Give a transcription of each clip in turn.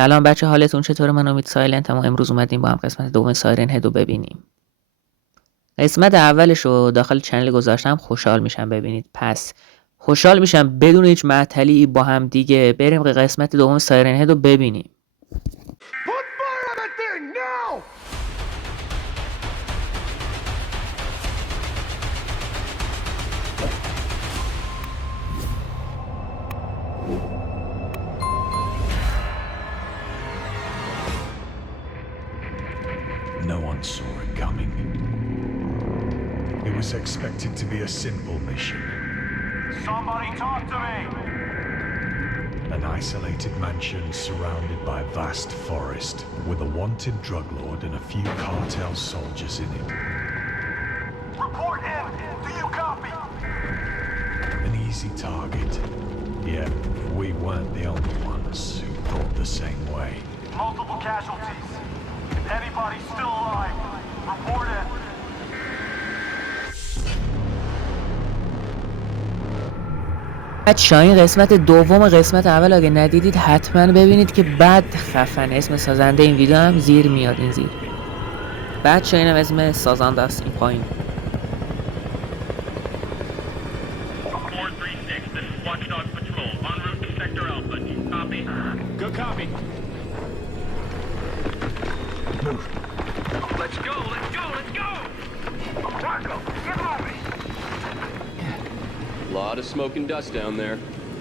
سلام بچه، حالتون چطوره؟ من امید سایلنت. ما امروز اومدیم با هم قسمت دوم سایرن هد رو ببینیم. قسمت اولش رو داخل چنل گذاشتم، خوشحال میشم ببینید. پس خوشحال میشم بدون هیچ معطلی با هم دیگه بریم قسمت دوم سایرن هد رو ببینیم. No one saw it coming. It was expected to be a simple mission. Somebody talk to me! An isolated mansion surrounded by a vast forest with a wanted drug lord and a few cartel soldiers in it. Report in! Do you copy? An easy target. Yet we weren't the only ones who thought the same way. Multiple casualties. Anybody still alive? Report in. بچه‌ها این قسمت دوم قسمت اول اگه ندیدید حتما ببینید که بعد خفن. اسم سازنده این ویدیو هم زیر میاد. این زیر بچه‌ها اینم اسم سازنده است. این پایین 436, this is Watchdog Patrol, en route to Sector Alpha. Do you copy? Good copy. Move. Let's go, let's go, let's go! Marco, get moving! Lot of smoke and dust down there.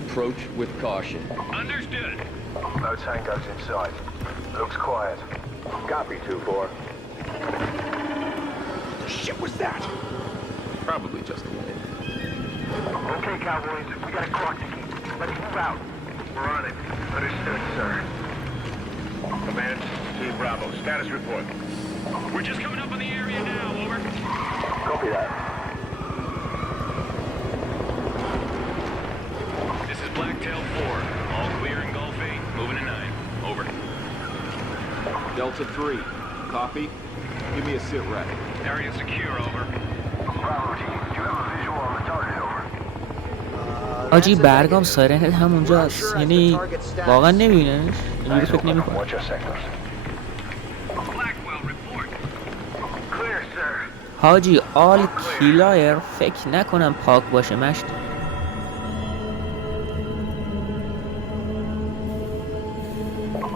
Approach with caution. Understood. No tangos inside. Looks quiet. Copy, 2-4. The shit was that? Probably just a minute. Okay, Cowboys, we got a clock to keep. Let's move out. We're on it. Understood, sir. Command, Team Bravo, status report. We're just coming up on the area now, over. Copy that. This is Blacktail 4, all clear in Gulf 8, moving to 9, over. Delta 3, copy. Give me a sit rep. Area secure, over. Bravo team, do you have a visual on the target, over? آجی برگام سایرن هد همونجاست. یعنی واقعا نمیبیننش. اینجوری فکر نمی‌کنم. Watch your sectors. Blackwell, report. Clear, sir. حاجی آل کیلایر فکر نکنم پاک باشه مشت.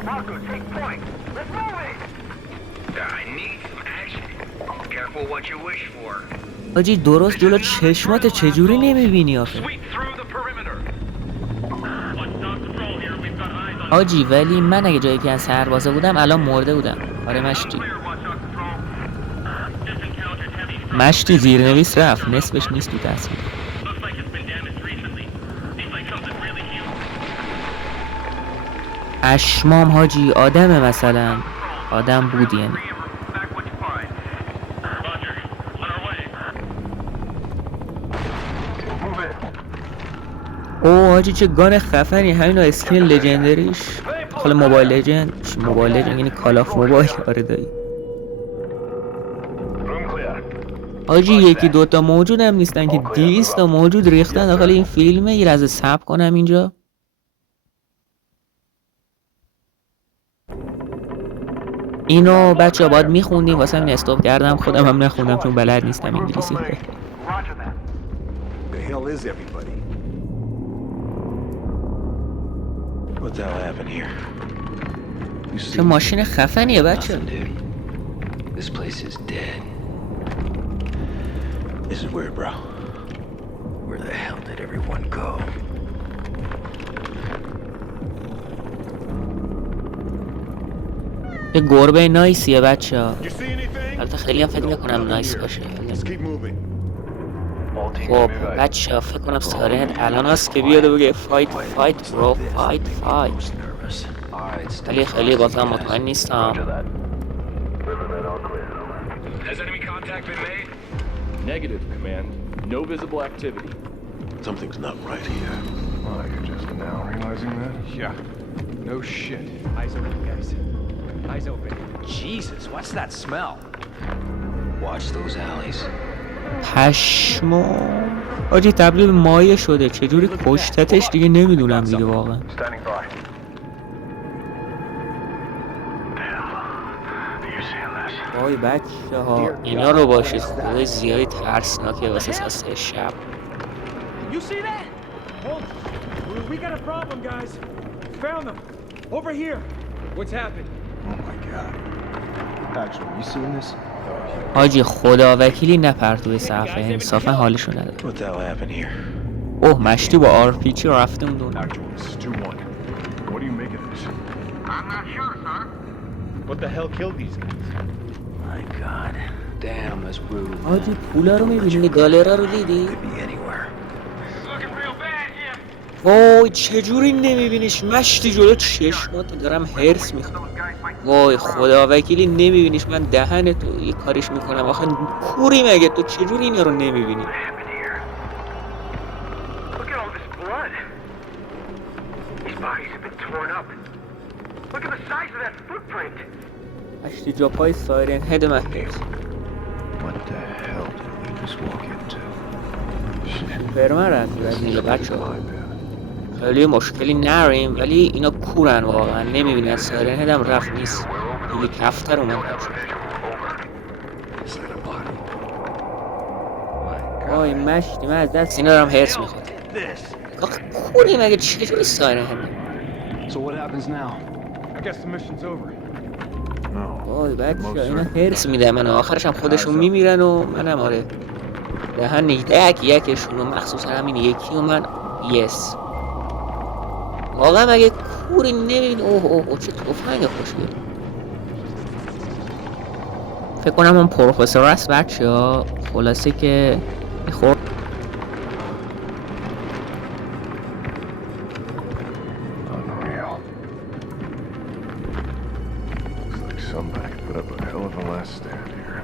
Marco, take point. Let's move it! I need some action. Careful what you wish for. حاجی درست جلو چشمات چجوری نمیبینی آخه؟ Sweep through the perimeter. Watchdog Patrol here, we've got eyes on حاجی ولی من اگه جایی که از سربازه بودم الان مرده بودم. آره مشتی. clear, Watchdog Patrol. Just encountered heavy مشتی زیرنویس رفت، نصفش نیست تو تصویر. Looks like it's been damaged recently. Seems like something really huge. اشمام حاجی آدمه مثلا. آدم بود یعنی. Back what you find. Roger. On our way. Move it. اوه حاجی چه گان خفنی. همینو اسکین لژندریش داخل موبایل لژند. موبایل لژند یعنی کال آف موبایل. آره دایی Room clear. حاجی یکی دوتا موجود هم نیستن که 200 تا موجود ریختن داخل این فیلمه. یه لحظه صبر کنم اینجا. اینو بچه باید میخوندیم واسه همین استاپ کردم. خودم هم نخوندم چون بلد نیستم انگلیسی. Roger that. The hell is everybody? What the hell happened here? You see, چه ماشین خفنیه بچه. nothing, dude. This place is dead. This is weird, bro. Where the hell did everyone go? یه گربه نایسیه بچه ها. You see anything? البته خیلی هم فکر نکنم نایس باشه. Let's keep moving. All teams خب move out. بچه ها فکر کنم سایرن الان هست که بیاده بگه فایت فایت برو فایت فایت. Nervous. All right, stay ولی خیلی بازم focused, مطمئن guys. نیستم. Roger that. Riverbed all clear. Has enemy contact been made? Negative, Command. No visible activity. Something's not right here. Well, you're just now realizing that? Yeah. No shit. Eyes open, guys. Eyes open. Jesus, what's that smell? Watch those alleys. پشمو حاجی تبدیل به مایه شده. چجوری کشتتش دیگه نمیدونم دیگه واقعا. Standing by. وای بچه ها اینا رو باشید خدای زیادی ترسناکه واسه سه شب. You see that? Hold. We got a problem, guys. Found them. Over here. What's happened? Oh my god. Actually, you seen this? حاجی خدا وکیلی نپر توی صفحه انصافا حالشون نداره. What the hell happened here? اوه مشتی با آرپیچی رفته اون دون. Actual, this is 2-1. What do you make of this? I'm not sure, sir. What the hell killed these guys? My god. Damn, that's brutal. حاجی پولا رو میبینی گالرا رو دیدی؟ Could be anywhere. Looking real bad here. وای چجوری نمیبینیش مشتی جلو چشمات دارم هرس میخوام. وای خدا وکیلی نمیبینیش من دهن تو یه کاریش میکنم آخه کوری مگه تو چجوری اینا رو نمیبینی؟ Look at all this blood. These bodies have been torn up. Look at the size of that footprint. مشتی جا پای سایرن هد من هرس. What the hell did we just walk into? Shit. سوپرمن رفتی از اینجا بچه ها. My bad. خیلی مشکلی نریم ولی اینا کورن واقعا نمیبینی از سایرن هدم رفت نیست. هلیکاپتر اومد. Is that a body? My وای مشتی من از دست اینا دارم هرس میخواد. This. آخه کوری مگه چجوری سایرن هدم؟ So what happens now? I guess the mission's over. No. وای بچه اینا هرس میده من آخرش هم خودشون میمیرن و منم آره دهن یکشون و مخصوصا همین یکی و من یس واقعا مگه کوری نمیبین اوه چه تفنگ خوشگل فکر کنم اون پروفسور است بچه ها خلاصه که خورد Unreal. Looks like somebody put up a hell of a last stand here.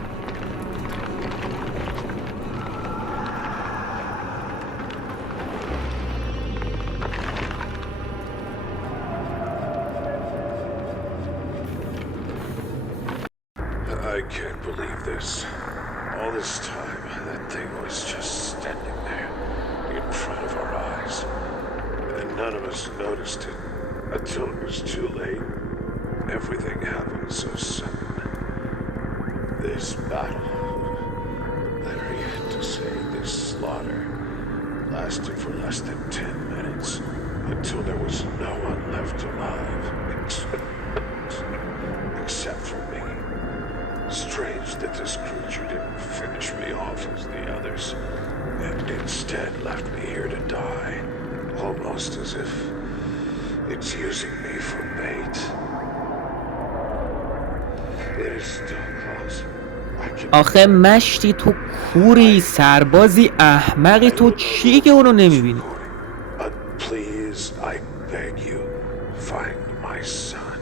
I can't believe this. All this time, that thing was just standing there, in front of our eyes. And none of us noticed it until it was too late. Everything happened so sudden. This battle, better yet to say this slaughter, lasted for less than 10 minutes, until there was no one left alive, except for me. Strange that this creature didn't finish me off as the others, and instead left me here to die, almost as if it's using me for bait. It is still close. I can آخه مشتی تو کوری سربازی احمقی تو چی که اونو نمیبینی But please, I beg you, find my son.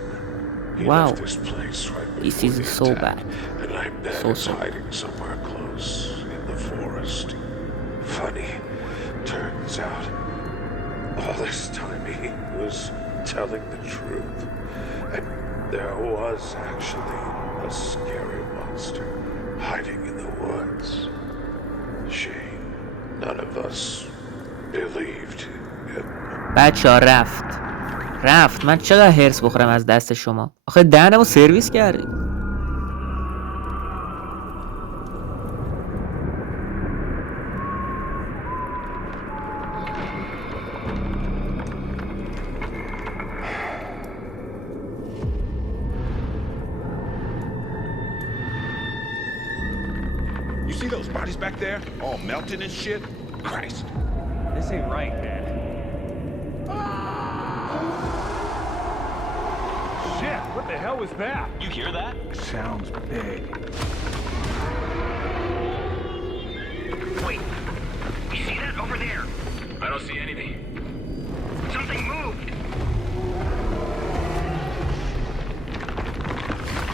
He Wow. left this place right This before is the so attack, bad. and I bet So it's sad. hiding somewhere close in the forest. Funny, turns out all this time he was telling the truth, and there was actually a scary monster hiding in the woods. Shame none of us believed him. بچه ها رفت من چقدر هرس بخورم از دست شما آخه دهنمو سرویس کردی You see those bodies back there? All melted and shit? Christ. This ain't right, man. Shit, what the hell was that? You hear that? Sounds big. Wait. You see that over there? I don't see anything. Something moved.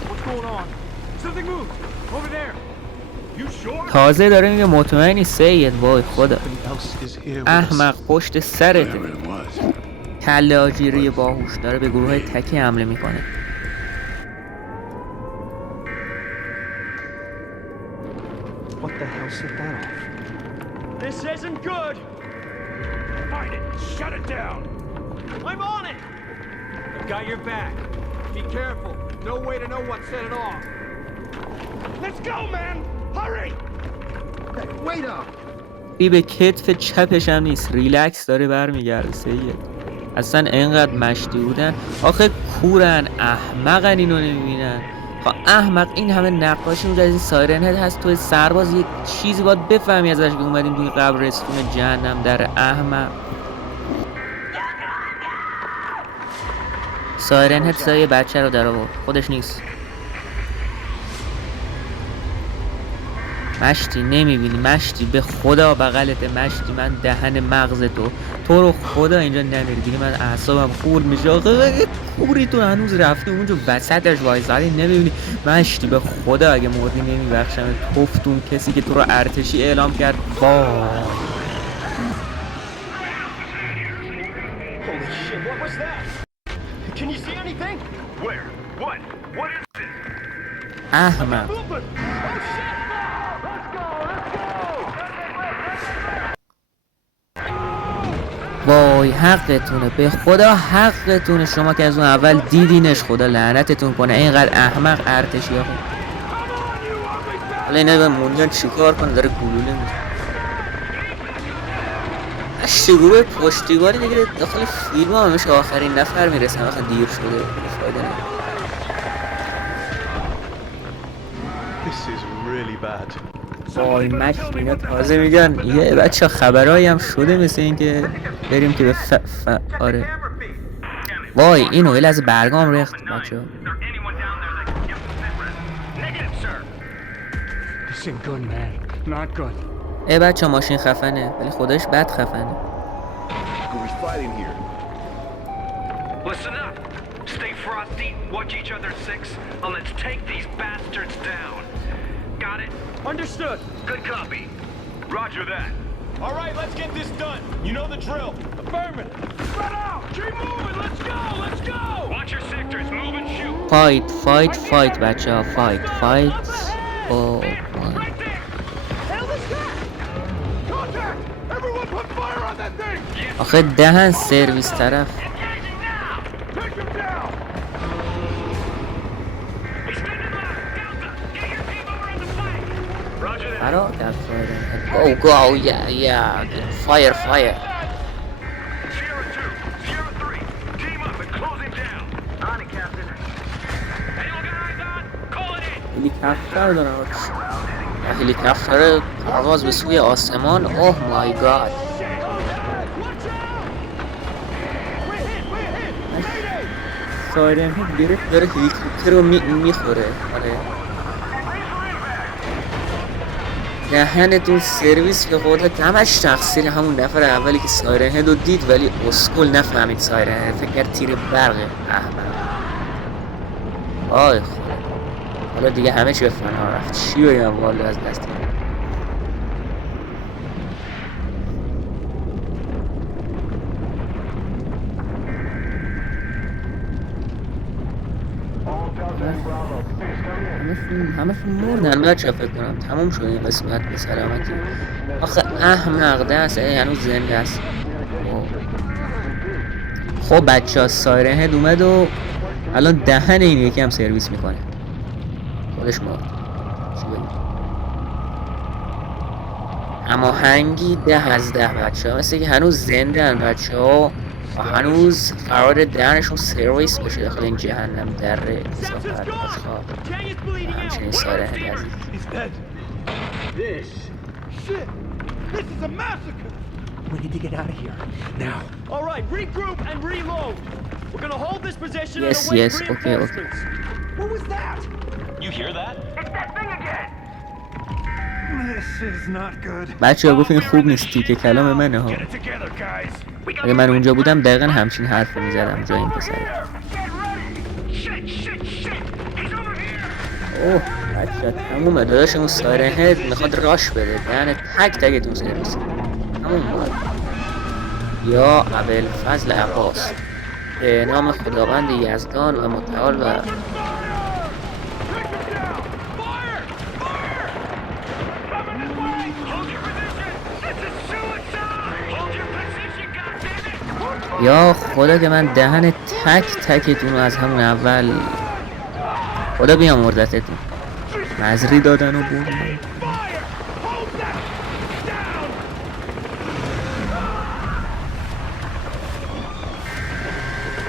What's going on? Something moved. Over there. You sure? تازه داره میگه مطمئنی سید وای خدا Something else is here with us. احمق پشت سرت Whatever it was. کله آجیری باهوش داره به گروه تکی حمله میکنه What the hell set that off? This isn't good. Find it! Shut it down! I'm on it. I've got your back. Be careful. No way to know what set it off. Let's go, man! Hurry! Wait up! ای به کتف چپش هم نیست، ریلکس داره برمیگرده. سید اصلا اینقدر مشتی بودن. آخه کورن، احمقن، اینو نمیبینن. احمق، این همه نقاشی اونجا از این سایرن هد هست، تو سرباز یک چیزی باید بفهمی ازش که اومدیم توی قبرستون جهنم. در احمق سایرن هد سایه بچه رو در آورد، خودش نیست. مشتی نمیبینی؟ مشتی به خدا بغلت مشتی، من دهن مغز تو رو خدا اینجا نمیری دیگه، من اعصابم خورد میشه. آخه کوری تو هنوز رفتی اونجا وسطش وایسادی نمیبینی؟ مشتی به خدا اگه مردی نمیبخشم توفتون کسی که تو رو ارتشی اعلام کرد. وای Holy shit, what was that? Can you see anything? Where? What? What is it? احمق. Movement! Oh shit! Let's go! وای حقتونه، به خدا حقتونه، شما که از اون اول دیدینش، خدا لعنتتون کنه. اینقدر احمق ارتشی ها. حالا اینا به موندن چیکار کنه؟ داره گلوله میزنه. گروه پشتیبانی دیگه داخل فیلم ها همیشه آخرین نفر میرسن، آخه دیر شده فایده نداره. This is really bad. وای مشت اینا تازه میگن یه بچه خبرایی هم شده مثل این که بریم که به آره. وای اینو یه لحظه برگام ریخت بچه ها. Is there anyone down there that can give us sit rest? Negative, sir. This ain't good, man. Not good. ای بچه ماشین خفنه ولی خودش بد خفنه. Who we fighting here? Listen up. Stay frosty, watch each other's six, and let's take these bastards down. Got it? Understood. Good copy. Roger that. All right, let's get this done. You know the drill. Affirmative. Spread out. Keep moving. Let's go. Let's go. Watch your sectors, move and shoot. فایت بچه ها، فایت. اوه Right there. Hell is that? Contact! Everyone put fire on that thing. آخه دهن سرویس طرف. Take him down. Extended left, Delta. Get your team over on the flank. Roger that. فرار کرد سایرن. گو فایر. Sierra 2, Sierra 3. Team up and close him down. On it, Captain. Anyone got eyes on? Call it in. هلیکاپتر دارن. هلیکاپتر پرواز به سوی آسمان. اوه مای گاد. سایرن هد گرفت داره هلیکوپتر رو میخوره. آره دهنتون سرویس به خدا، همش تقصیر همون نفر اولی که سایرن هد رو دید ولی اسکول نفهمید سایرن هد، فکر کرد تیر برقه. احمد. آی خدا، حالا دیگه همه چی به فنا رفت. چی بگم والا از دست همشون مردن بچه. فکر کنم تموم شد این قسمت به سلامتی. آخه احمق دست هنوز زنده است. خب بچه ها سایرن هد اومد و الان دهن این یکی هم سرویس میکنه. خودش مرد. اما هنگی 10 از 10 بچه ها مثل که هنوز زنده هن بچه ها و هنوز قرار دهنشون سرویس بشه داخل این جهنم در سفر خواب. همچنین سایرن هد عزیز. He's dead. This. Shit. This is a massacre. We need to get out of here. Now. All right, regroup and reload. We're gonna hold this position Yes, and await yes, okay. reinforcements. What was that? You hear that? It's that thing again. This is not good. بچه ها گفت این خوب نیستی که کلام منه ها. Get it together, guys. اگه من اونجا بودم دقیقا همچین حرف میزدم جای این پسر. Get ready. Shit. He's over here. اوه بچه تمومه داداش، اون سایرن هد میخواد راش بده، یعنی تکتون سرویس همون باید. یا ابوالفضل عباس به نام خداوند یزدان و متعال و یا خدا که من دهن تکتون رو از همون اول خدا بیامردتتون. مزری دادن و بردن. Fire! Hold that down!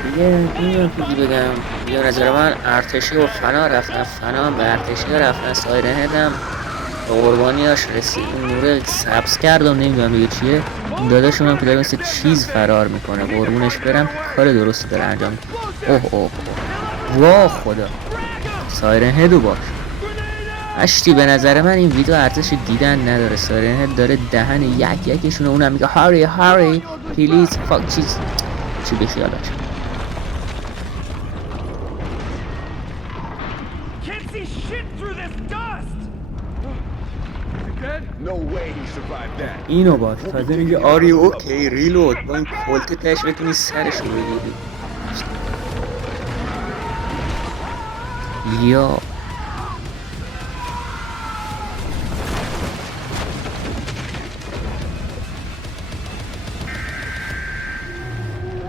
دیگه نمیدونم چیزی بگم. دیگه نظر من ارتشی و فنا رفتن، فنا هم به ارتشی رفتن، سایرن هدم به قربانیاش رسید. اون نوره سبز کردم نمیدونم دیگه چیه. این داداشون هم که داره مثل چیز فرار میکنه، قربونش برم، کار درستی داره انجام میده. اوه اوه اوه واه خدا، سایرن هدو باش اشتی. به نظر من این ویدیو ارزش دیدن نداره. سایرن هد داره دهن یکشونه، اونم میگه هاری هاری پلیز فاک چی بخیال بچه. Can't see shit through this dust! No way he survived that. اینو باش تازه میگه آری اوکی ریلود، با این کلت تش بتونی سرشو بگیری. یا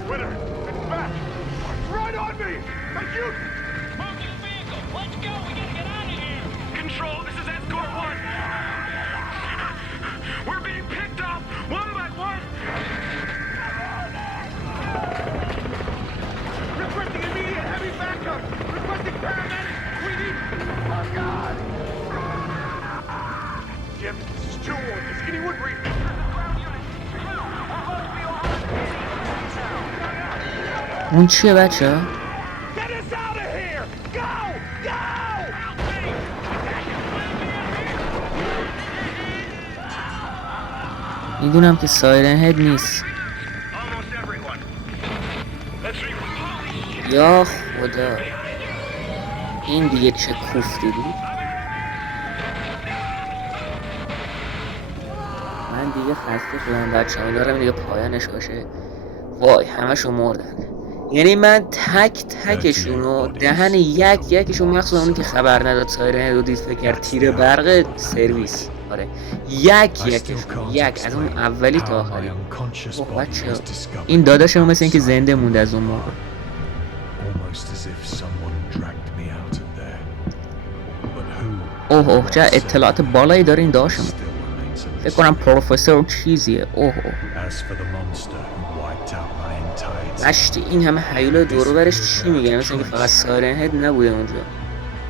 Winner, it's back! Right on me! Thank you! Move your vehicle. Let's go. We gotta get out of here. Control, this is Escort 1. We're being picked off one by one. Requesting immediate heavy backup! Requesting paramedics! We need... Oh, God! Jim, this is 2-1. Is anyone breathing? اون چیه بچه ها؟ Get us out of here! Go! Go! میدونم که سایرن هد نیست. Almost everyone. Let's یا خدا، این دیگه چه کوفتی بود. من دیگه خسته شدم بچه ها، دارم دیگه پایانش باشه. وای همشون مردن. یعنی من تک تکشونو دهن یکشون، مخصوصا اونی که خبر نداد سایرن هد رو دید فکر کرد تیر برق سرویس. آره یکشون از اون اولی تا آخری. اوه بچه ها این داداشم مثل این که زنده مونده از اون موقع. اوه چه اطلاعات بالایی داره این داشتم. فکر کنم پروفسور چیزیه. اوه مشتی این همه حیوله دورو برش چی میگه؟ مثل اینکه فقط سایرن هد نبوده اونجا.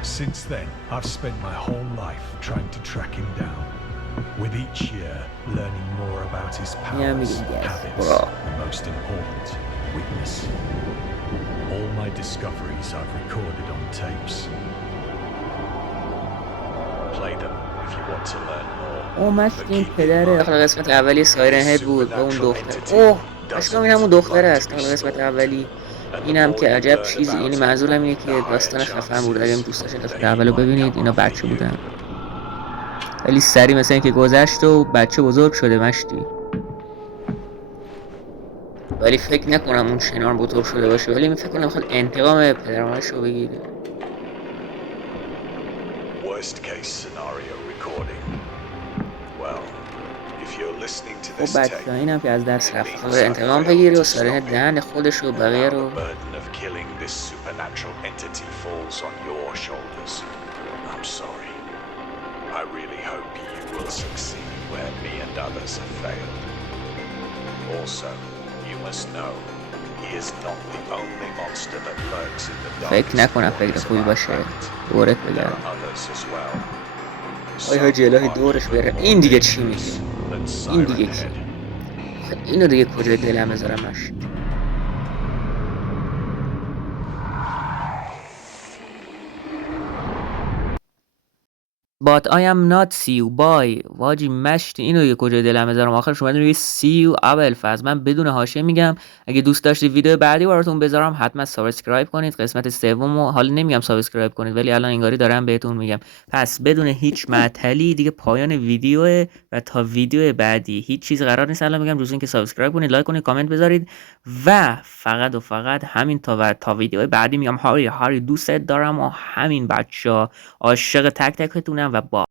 Since then, I've spent my whole life trying to track him down. With each year, learning more about his powers, habits, and most important, weakness. All my discoveries I've recorded on tapes. Play them if you want to learn more. اوه مشتی این پدره. آخر قسمت اولی سایرن هد بود با اون دختر. اوه اشکام این همون دختره است. آخر قسمت اولی اینم که عجب چیزی، یعنی منظورم اینه که داستان خفن بود. اگه دوست داشتین قسمت اولو ببینید، اینا بچه بودن ولی سری مثل اینکه گذشت و بچه بزرگ شده مشتی. ولی فکر نکنم اون شنار بزرگ شده باشه، ولی من فکر کنم خود انتقام پدرمادرش رو بگیره. Worst case scenario recording. Well, if you're listening to خب this بچه tape, این هم که از دست رفت، خب انتقام بگیره و سایرن هد دهن خودش و بقیه رو. the burden of killing this supernatural entity falls on your shoulders. I'm sorry. I really hope you will succeed where me and others have failed. Also, you must know, he is not the only monster that lurks in the dark. فکر نکنم فکر خوبی باشه دورت There بگردم. are others as well. آی حاجی الهی دورش بره. این دیگه چی میگه؟ این دیگه کی؟ اینو دیگه کجای دلم بذارمش؟ But I am not see you bye. واجی مشتی اینو یه کجای دلم بذارم. آخرش اومدیم روی see you ابوالفضل. من بدون حاشیه میگم اگه دوست داشتید ویدیو بعدی براتون بذارم حتما سابسکرایب کنید. قسمت سومو حالا نمیگم سابسکرایب کنید، ولی الان انگاری دارم بهتون میگم. پس بدون هیچ معطلی دیگه پایان ویدیو و تا ویدیو بعدی هیچ چیز قرار نیست الان میگم جز اینکه سابسکرایب کنید، لایک کنید، کامنت بذارید و فقط همین تا ویدیو بعدی میگم هاری دوست دارم و همین بچه‌ها عاشق تک تکتونم و با